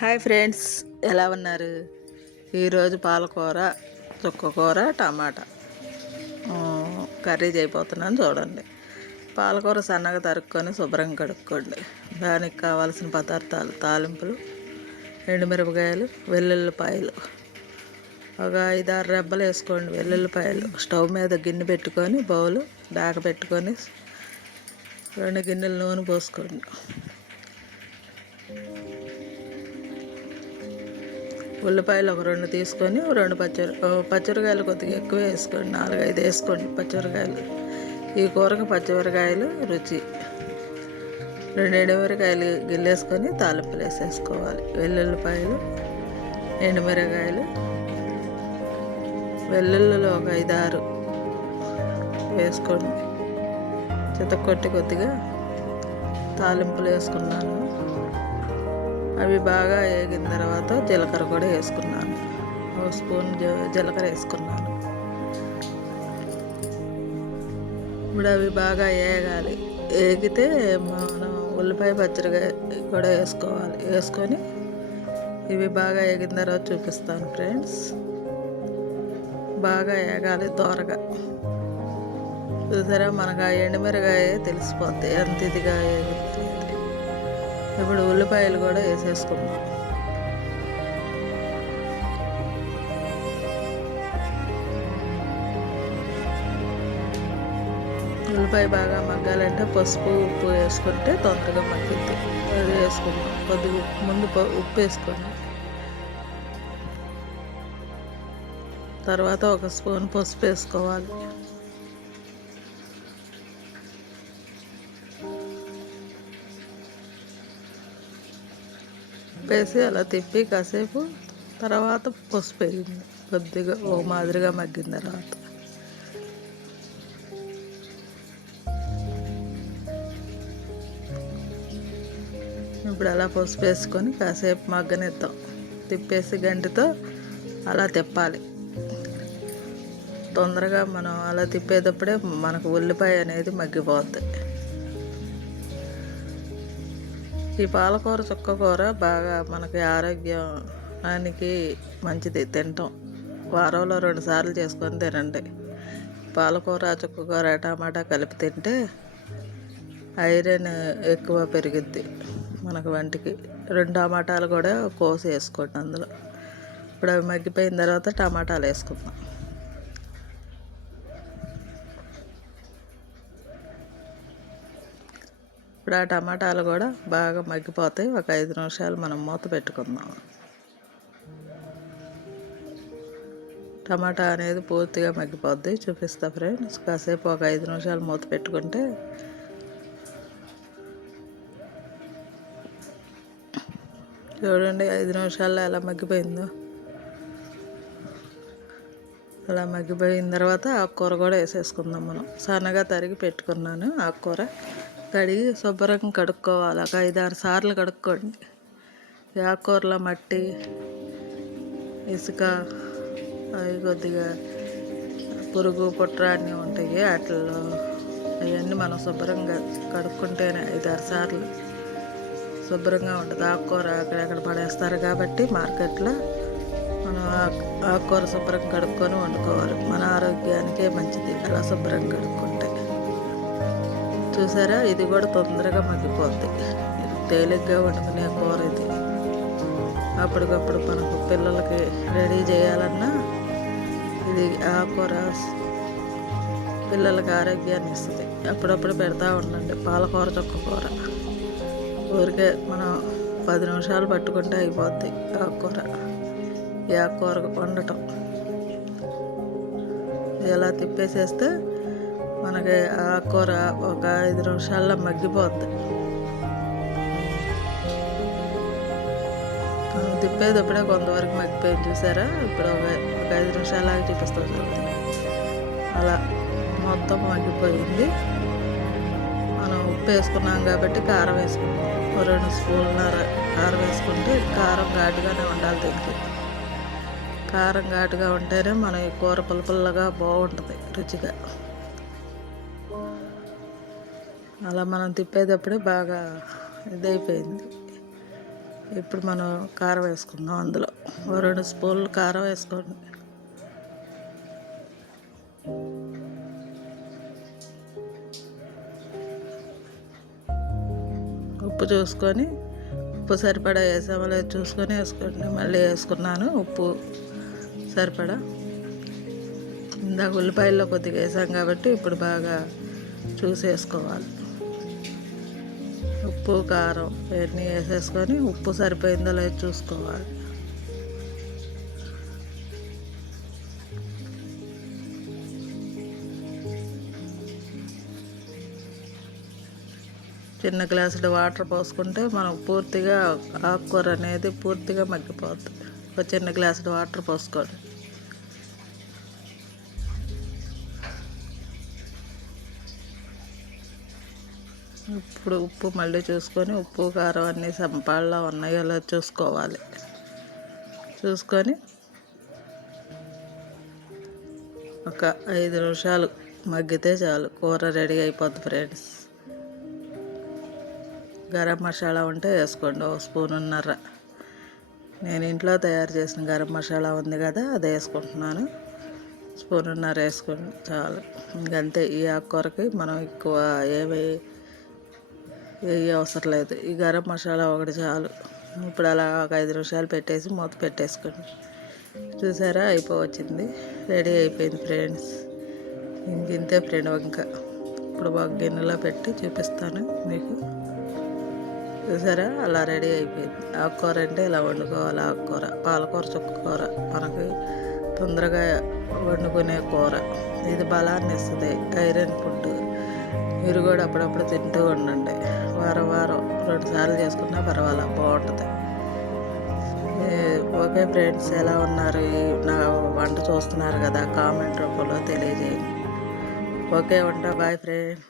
Hi friends ఎలా ఉన్నారు? ఈరోజు పాలకూర చుక్కకూర టమాటా. కర్రీ చేయబోతున్నాను చూడండి. పాలకూర సన్నగా తరుక్కొని శుభ్రంగా కడుక్కోండి. దానికి కావాల్సిన పదార్థాలు తాలింపులు ఎండుమిరపకాయలు వెల్లుల్లిపాయలు. ఒక ఐదారు రెబ్బలు వేసుకోండి వెల్లుల్లిపాయలు. స్టవ్ మీద గిన్నె పెట్టుకొని బౌలు దాక పెట్టుకొని రెండు గిన్నెలు నూనె పోసుకోండి. ఉల్లిపాయలు ఒక రెండు తీసుకొని రెండు పచ్చరి ఓ పచ్చిమిరకాయలు కొద్దిగా ఎక్కువ వేసుకోండి. నాలుగైదు వేసుకోండి పచ్చిమిరకాయలు ఈ కూరకు పచ్చిమిరకాయలు రుచి. రెండు ఎండుమిరకాయలు గిల్లేసుకొని తాలింపులు వేసేసుకోవాలి. వెల్లుల్లిపాయలు ఎండుమిరకాయలు వెల్లుల్లిలో ఒక ఐదు ఆరు వేసుకోండి. చితకొట్టి కొద్దిగా తాలింపులు వేసుకున్నాను. అవి బాగా వేగిన తర్వాత జీలకర్ర కూడా వేసుకున్నాను. ఒక స్పూన్ జీ- జీలకర్ర వేసుకున్నాను. ఇప్పుడు అవి బాగా వేగాలి. వేగితే మనం ఉల్లిపాయ పచ్చడిగా కూడా వేసుకోవాలి. వేసుకొని ఇవి బాగా వేగిన తర్వాత చూపిస్తాను ఫ్రెండ్స్. బాగా వేగాలి దోరగా చూసారా? మనకు ఆ ఎండుమిరగాయ తెలిసిపోద్ది ఎంత ఇదిగా వేగుతుంది ఇప్పుడు ఉల్లిపాయలు కూడా వేసేసుకుందాం. ఉల్లిపాయ బాగా మగ్గాలంటే పసుపు ఉప్పు వేసుకుంటే తొందరగా మగ్గుద్ది. అది వేసుకుందాం. కొద్దిగా ముందు ఉప్పు వేసుకోండి. తర్వాత ఒక స్పూన్ పసుపు వేసుకోవాలి. తిప్పేసి అలా తిప్పి కాసేపు తర్వాత పసుపు వేయండి కొద్దిగా ఓ మాదిరిగా మగ్గిన తర్వాత. ఇప్పుడు అలా పసుపు వేసుకొని కాసేపు మగ్గనిద్దాం. తిప్పేసి గంటితో అలా తిప్పాలి. తొందరగా మనం అలా తిప్పేటప్పుడే మనకు ఉల్లిపాయ అనేది మగ్గిపోతుంది ఈ పాలకూర చుక్కకూర బాగా మనకి ఆరోగ్యానికి మంచిది తింటాం. వారంలో రెండు సార్లు చేసుకొని తినండి. పాలకూర చుక్కకూర టమాటా కలిపి తింటే ఐరన్ ఎక్కువ పెరిగిద్ది మనకు వంటికి. రెండు టమాటాలు కూడా కోసి వేసుకోండి అందులో. ఇప్పుడు అవి మగ్గిపోయిన తర్వాత టమాటాలు వేసుకుందాం. ఇప్పుడు ఆ టమాటాలు కూడా బాగా మగ్గిపోతాయి. ఒక ఐదు నిమిషాలు మనం మూత పెట్టుకుందాం. టమాటా అనేది పూర్తిగా మగ్గిపోద్ది. చూపిస్తా ఫ్రెండ్స్. కాసేపు ఒక ఐదు నిమిషాలు మూత పెట్టుకుంటే చూడండి ఐదు నిమిషాల్లో ఎలా మగ్గిపోయిందో. అలా మగ్గిపోయిన తర్వాత ఆకుకూర కూడా వేసేసుకుందాం మనం. సన్నగా తరిగి పెట్టుకున్నాను ఆకుకూర. కడిగి శుభ్రంగా కడుక్కోవాలి. ఒక ఐదు ఆరు సార్లు కడుక్కోండి. ఆకుకూరల మట్టి ఇసుక అవి కొద్దిగా పురుగు పుట్ర అన్నీ ఉంటాయి. వాటిల్లో అవన్నీ మనం శుభ్రంగా కడుక్కుంటేనే ఐదు ఆరు సార్లు శుభ్రంగా ఉంటుంది. ఆకుకూర అక్కడెక్కడ పడేస్తారు కాబట్టి మార్కెట్లో మనం ఆకు- ఆకుకూర శుభ్రంగా కడుక్కొని వండుకోవాలి. మన ఆరోగ్యానికే మంచిది. అలా శుభ్రంగా కడుక్కుంటే. చూసారా? ఇది కూడా తొందరగా మగ్గిపోద్ది. ఇది తేలిగ్గా వండుకునే కూర ఇది. అప్పటికప్పుడు మనకు పిల్లలకి రెడీ చేయాలన్నా ఇది ఆకుకూర పిల్లలకి ఆరోగ్యాన్ని ఇస్తుంది. అప్పుడప్పుడు పెడతా ఉండండి పాలకూర చొక్క కూర. ఊరికే మనం పది నిమిషాలు పట్టుకుంటే అయిపోద్ది ఆకుకూర ఈ ఆకుకూర వండటం. ఇలా తిప్పేసేస్తే మనకి ఆకుకూర ఒక ఐదు నిమిషాల్లో మగ్గిపోద్ది. మనం తిప్పేటప్పుడే కొంతవరకు మగ్గిపోయింది చూసారా? ఇప్పుడు ఒక ఒక ఐదు నిమిషాలు చూపిస్తాం చూడండి. అలా మొత్తం మగ్గిపోయింది. మనం ఉప్పు వేసుకున్నాం కాబట్టి కారం వేసుకున్నాం రెండు స్పూన్నర కారం వేసుకుంటే కారం ఘాటుగానే ఉండాలి దీనికి. కారం ఘాటుగా ఉంటేనే మన ఈ కూర పుల్లపుల్లగా బాగుంటుంది రుచిగా. అలా మనం తిప్పేటప్పుడే బాగా ఇదైపోయింది. ఇప్పుడు మనం కారం వేసుకుందాం అందులో. ఓ రెండు స్పూన్లు కారం వేసుకోండి. ఉప్పు చూసుకొని ఉప్పు సరిపడా వేసామో లేదు చూసుకొని వేసుకోండి. మళ్ళీ వేసుకున్నాను ఉప్పు సరిపడా. ఇందాక ఉల్లిపాయల్లో కొద్దిగా వేసాం కాబట్టి ఇప్పుడు బాగా చూసి వేసుకోవాలి ఉప్పు కారం ఇవన్నీ వేసేసుకొని ఉప్పు సరిపోయిందో లేదో చూసుకోవాలి. చిన్న గ్లాసుడు వాటర్ పోసుకుంటే మనం పూర్తిగా ఆకుకూర అనేది పూర్తిగా మగ్గిపోతుంది. ఒక చిన్న గ్లాసుడు వాటర్ పోసుకోండి. ఇప్పుడు ఉప్పు మళ్ళీ చూసుకొని ఉప్పు కారం అన్నీ సంపాళ్ళ ఉన్నాయో. అలా చూసుకోవాలి. చూసుకొని ఒక ఐదు నిమిషాలు మగ్గితే చాలు. కూర రెడీ అయిపోద్ది ఫ్రెండ్స్ గరం మసాలా ఉంటే వేసుకోండి. ఒక స్పూనున్నర. నేను ఇంట్లో తయారు చేసిన గరం మసాలా ఉంది కదా అది వేసుకుంటున్నాను. స్పూనున్నర వేసుకోండి చాలు. ఇంకంతే. ఈ ఆకుకూరకి మనం ఎక్కువ ఏమి ఏవి అవసరం లేదు. ఈ గరం మసాలా ఒకటి చాలు. ఇప్పుడు అలా ఒక ఐదు నిమిషాలు పెట్టేసి మూత పెట్టేసుకోండి. చూసారా? అయిపోవచ్చింది. రెడీ అయిపోయింది ఫ్రెండ్స్. ఇంతే ఫ్రెండ్ ఇంకా ఇప్పుడు ఒక గిన్నెలో పెట్టి చూపిస్తాను మీకు. చూసారా? అలా రెడీ అయిపోయింది. ఆకుకూర అంటే ఇలా వండుకోవాలి. ఆకుకూర. పాలకూర చుక్కకూర. మనకి తొందరగా వండుకునే కూర. ఇది బలాన్ని ఇస్తుంది. Iron food. మీరు కూడా అప్పుడప్పుడు తింటూ ఉండండి. వారం వారం రెండు సార్లు చేసుకున్నా పర్వాలా బాగుంటుంది. ఓకే ఫ్రెండ్స్ ఎలా ఉన్నారు? ఈ నా వంట చూస్తున్నారు కదా కామెంట్ రూపంలో తెలియజేయండి. ఓకే ఉంటా బాయ్ ఫ్రెండ్.